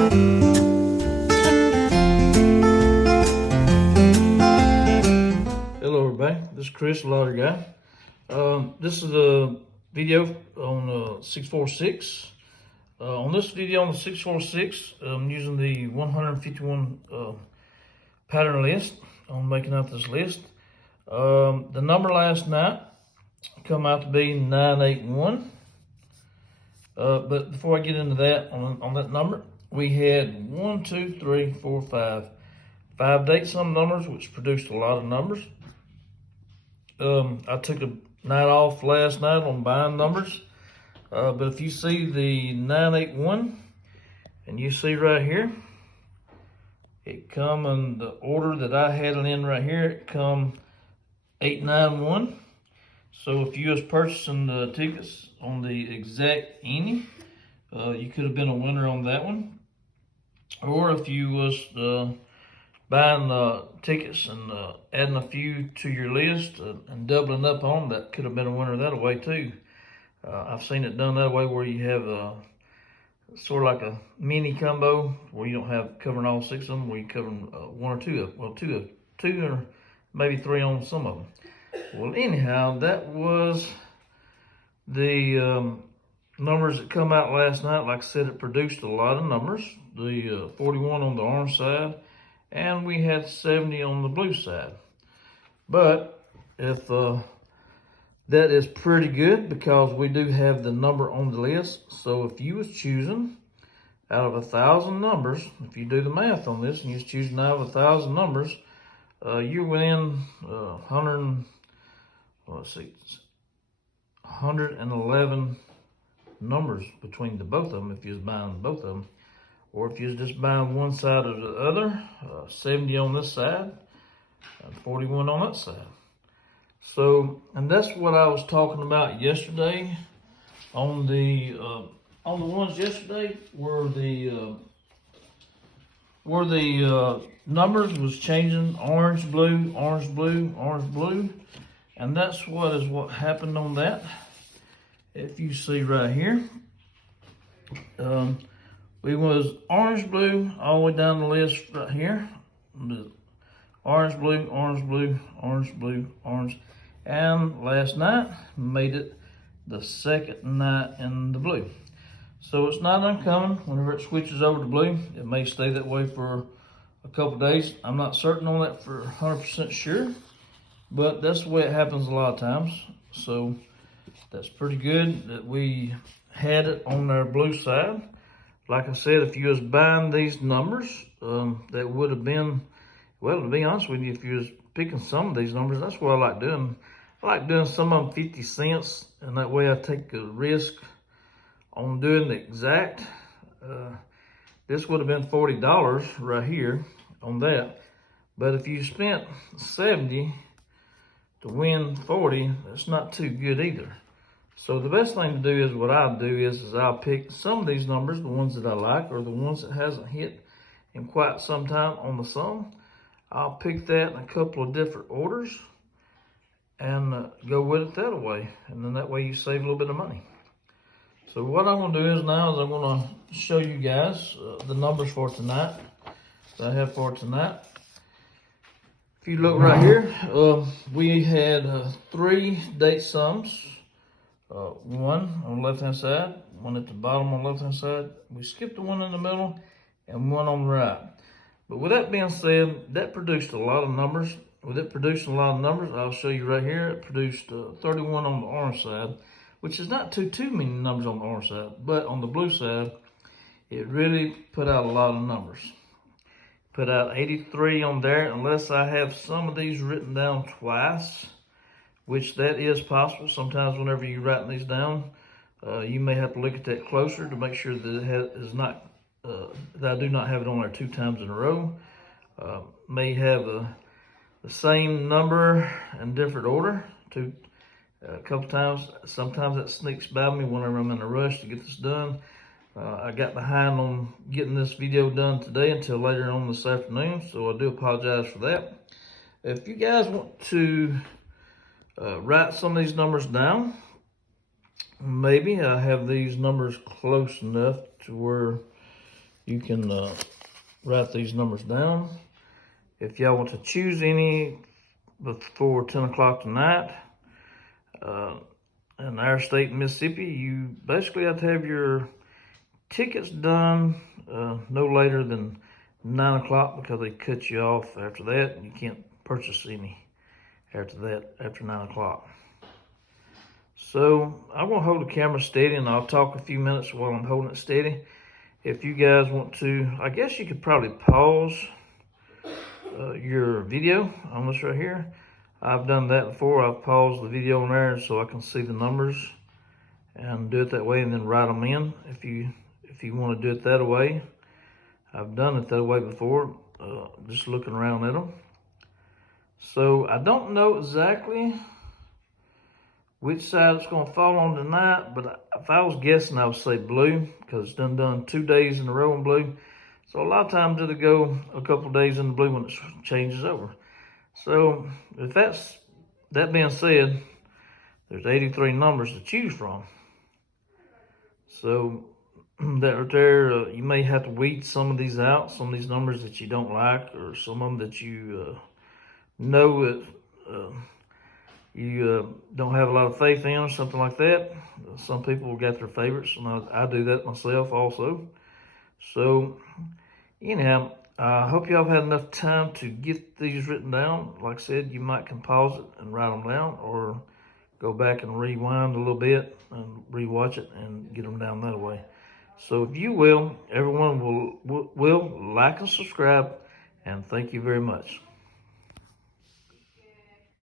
Hello everybody, this is Chris, Lottery Guy. This is a video on 646. On this video on the 646, I'm using the 151 pattern list. I'm making out this list. The number last night come out to be 981. But before I get into that, on that number, we had 1, 2, 3, 4, 5 date sum numbers, which produced a lot of numbers. I took a night off last night on buying numbers. But if you see the 981, and you see right here, it come in the order that I had it in right here. It come 891. So if you was purchasing the tickets on the exact any, you could have been a winner on that one. Or if you was buying tickets and adding a few to your list and doubling up on that, could have been a winner that way too. I've seen it done that way where you have sort of like a mini combo where you don't have covering all 6 of them, where you cover one or two of, well, two or maybe 3 on some of them. Well, anyhow, that was the numbers that come out last night. Like I said, it produced a lot of numbers. The 41 on the orange side, and we had 70 on the blue side. But if that is pretty good, because we do have the number on the list. So if you was choosing out of 1,000 numbers, if you do the math on this and you was choosing out of 1,000 numbers, you're within 111 numbers between the both of them if you was buying both of them. Or if you was just buying one side or the other, 70 on this side and 41 on that side. So, and that's what I was talking about yesterday on the ones yesterday where the numbers was changing orange, blue, orange, blue, orange, blue. And that's what happened on that. If you see right here, we was orange, blue, all the way down the list right here. Orange, blue, orange, blue, orange, blue, orange. And last night made it the second night in the blue. So it's not uncommon whenever it switches over to blue. It may stay that way for a couple days. I'm not certain on that for 100% sure, but that's the way it happens a lot of times. So that's pretty good that we had it on our blue side. Like I said, if you was buying these numbers, that would have been, well, to be honest with you, if you was picking some of these numbers, that's what I like doing. I like doing some of them 50 cents, and that way I take a risk on doing the exact. This would have been $40 right here on that. But if you spent 70 to win 40, that's not too good either. So the best thing to do is what I'll do is I'll pick some of these numbers, the ones that I like, or the ones that hasn't hit in quite some time on the sum. I'll pick that in a couple of different orders and go with it that way. And then that way you save a little bit of money. So what I'm going to do is now is I'm going to show you guys the numbers for tonight that I have for tonight. If you look right here, we had 3 date sums. One on the left-hand side, one at the bottom on the left-hand side. We skipped the one in the middle and one on the right. But with that being said, that produced a lot of numbers. With it producing a lot of numbers, I'll show you right here, it produced 31 on the orange side, which is not too many numbers on the orange side. But on the blue side, it really put out a lot of numbers. Put out 83 on there, unless I have some of these written down twice, which that is possible. Sometimes whenever you're writing these down, you may have to look at that closer to make sure that it is not, that I do not have it on there 2 times in a row. May have the same number in different order a couple times. Sometimes that sneaks by me whenever I'm in a rush to get this done. I got behind on getting this video done today until later on this afternoon, so I do apologize for that. If you guys want to write some of these numbers down, maybe I have these numbers close enough to where you can write these numbers down. If y'all want to choose any before 10 o'clock tonight, in our state, Mississippi, you basically have to have your tickets done no later than 9 o'clock, because they cut you off after that, and you can't purchase any after that, after 9 o'clock. So I'm gonna hold the camera steady, and I'll talk a few minutes while I'm holding it steady. If you guys want to, I guess you could probably pause your video on this right here. I've done that before. I've paused the video on there so I can see the numbers and do it that way, and then write them in if you want to do it that way. I've done it that way before, just looking around at them. So I don't know exactly which side it's going to fall on tonight, but if I was guessing, I would say blue, because it's done 2 days in a row in blue. So a lot of times it'll go a couple of days in the blue when it changes over. So if that being said, there's 83 numbers to choose from. So that right there, you may have to weed some of these out, some of these numbers that you don't like, or some of them that you know that you don't have a lot of faith in, or something like that. Some people got their favorites, and I do that myself also. So anyhow, I hope y'all have had enough time to get these written down. Like I said, you might can pause it and write them down, or go back and rewind a little bit and rewatch it and get them down that way. So if you will, everyone will like and subscribe, and thank you very much.